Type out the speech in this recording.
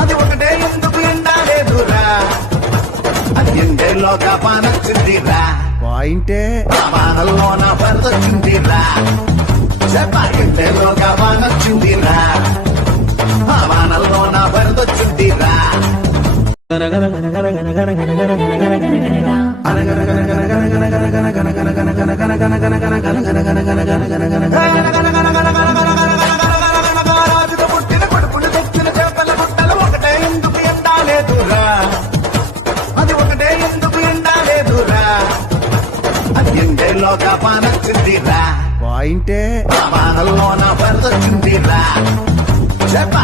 అది ఒకటే ఎందుకు ఎండాలేదురా అది ఎండేలోగా పానొచ్చిందిరా పాయింటే వానల్లో నా వరదొచ్చిందిరా చెప్ప ఎండేలోగా పానొచ్చిందిరా వానల్లో నా వరదొచ్చిందిరా పుట్టిన కొడుకులు తెచ్చిన చేపల గుట్టలు ఒకటే ఎందుకు ఎండాలేదురా అది ఒకటే ఎందుకు ఎండాలేదురా అది ఎండేలోగా పానొచ్చిందిరా పాయింటే వానల్లో నా వరదొచ్చిందిరా చెప్ప